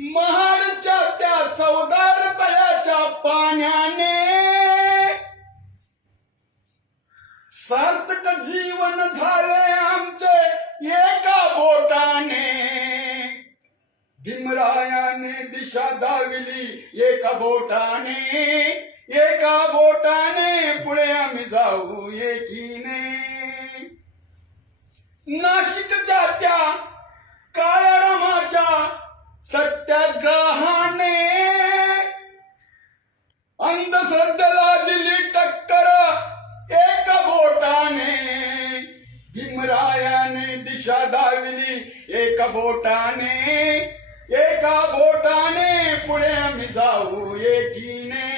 महाडच्या त्या चौदार तळ्याच्या पाण्याने सार्थक जीवन झाले आमचे एका बोटाने. भीमरायाने दिशा दाविली एका बोटाने. एका बोटाने पुढे आम्ही जाऊ एकीने. नाशिकच्या त्या त्या ग्रहाने अंधश्रद्धेला दिली टक्कर. एक बोटाने भीमरायाने दिशा दाविली. एका बोटाने एका बोटाने पुढे आम्ही जाऊ एकीने.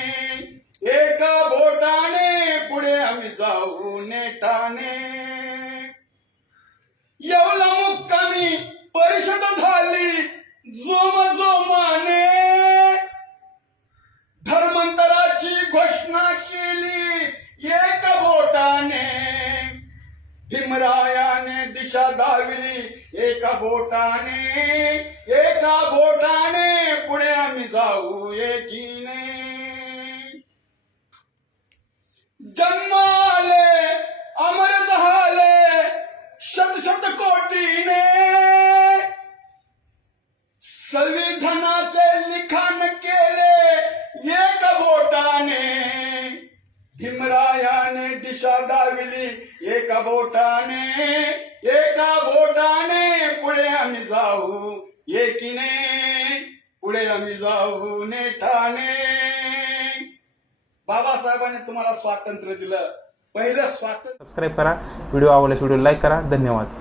एका बोटाने पुढे आम्ही जाऊ नेटाने. एवढा मुक्कामी परिषद झाली. जोम भीमरायाने दिशा दाविली. एका बोटाने एका बोटाने पुढे आम्ही जाऊ एकीने. जन्म भीमरायाने दिशा दाविली. एका बोटाने एका बोटाने पुढे आम्ही जाऊ. एकीने पुढे आम्ही जाऊ नेठाने बाबासाहेबांनी तुम्हाला स्वातंत्र्य दिलं. पहिलं स्वातंत्र्य सबस्क्राईब करा. व्हिडिओ आवडल्यास व्हिडिओ लाईक करा. धन्यवाद.